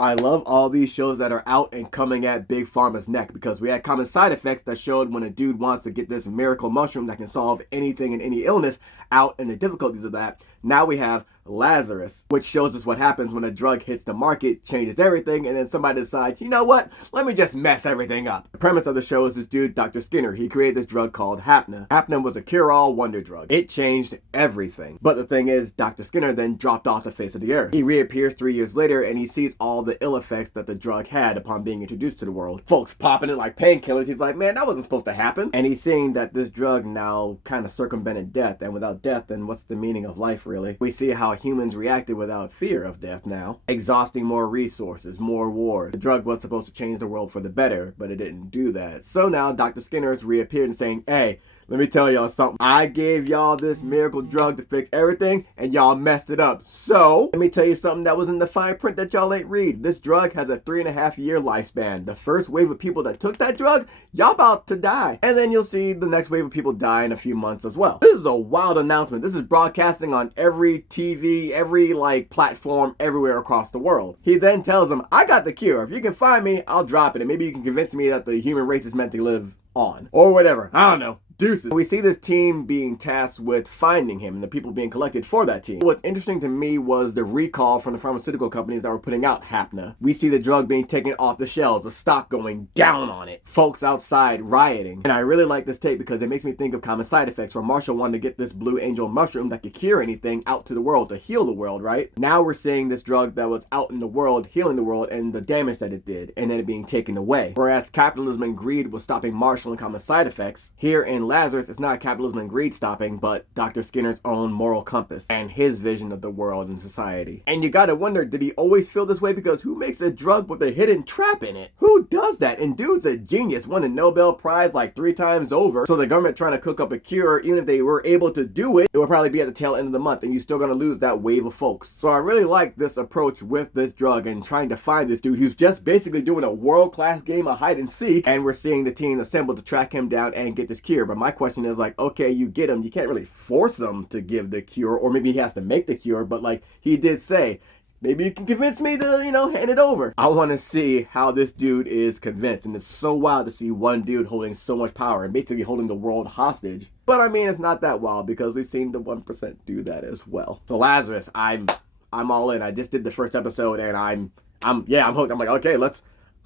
I love all these shows that are out and coming at Big Pharma's neck, because we had common side effects that showed when a dude wants to get this miracle mushroom that can solve anything and any illness out, and the difficulties of that. Now we have Lazarus, which shows us what happens when a drug hits the market, changes everything, and then somebody decides, you know what, let me just mess everything up. The premise of the show is this dude, Dr. Skinner, he created this drug called Hapna. Hapna was a cure-all wonder drug. It changed everything. But the thing is, Dr. Skinner then dropped off the face of the earth. He reappears 3 years later, and he sees all the ill effects that the drug had upon being introduced to the world. Folks popping it like painkillers. He's like, man, that wasn't supposed to happen. And he's seeing that this drug now kind of circumvented death, and without death, then what's the meaning of life, really? We see how humans reacted without fear of death now. Exhausting more resources, more wars. The drug was supposed to change the world for the better, but it didn't do that. So now Dr. Skinner's reappeared and saying, hey, let me tell y'all something. I gave y'all this miracle drug to fix everything, and y'all messed it up. So, let me tell you something that was in the fine print that y'all ain't read. This drug has a 3.5-year lifespan. The first wave of people that took that drug, y'all about to die. And then you'll see the next wave of people die in a few months as well. This is a wild announcement. This is broadcasting on every TV, every platform, everywhere across the world. He then tells them, I got the cure. If you can find me, I'll drop it. And maybe you can convince me that the human race is meant to live on. Or whatever. I don't know. Deuces. We see this team being tasked with finding him and the people being collected for that team. What's interesting to me was the recall from the pharmaceutical companies that were putting out Hapna. We see the drug being taken off the shelves, the stock going down on it, folks outside rioting. And I really like this tape because it makes me think of common side effects, where Marshall wanted to get this blue angel mushroom that could cure anything out to the world, to heal the world, right? Now we're seeing this drug that was out in the world, healing the world, and the damage that it did, and then it being taken away. Whereas capitalism and greed was stopping Marshall and common side effects, here in Lazarus, it's not capitalism and greed stopping, but Dr. Skinner's own moral compass and his vision of the world and society. And you gotta wonder, did he always feel this way? Because who makes a drug with a hidden trap in it? Who does that? And dude's a genius, won a Nobel Prize 3 times over. So the government trying to cook up a cure, even if they were able to do it, it would probably be at the tail end of the month, and you're still gonna lose that wave of folks. So I really like this approach with this drug and trying to find this dude who's just basically doing a world-class game of hide and seek, and we're seeing the team assemble to track him down and get this cure. But my question is, okay, you get him, you can't really force him to give the cure, or maybe he has to make the cure, but he did say, maybe you can convince me to, hand it over. I want to see how this dude is convinced, and it's so wild to see one dude holding so much power and basically holding the world hostage. But I mean, it's not that wild because we've seen the 1% do that as well. So Lazarus, I'm all in. I just did the first episode, and I'm hooked. I'm like, okay,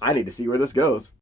I need to see where this goes.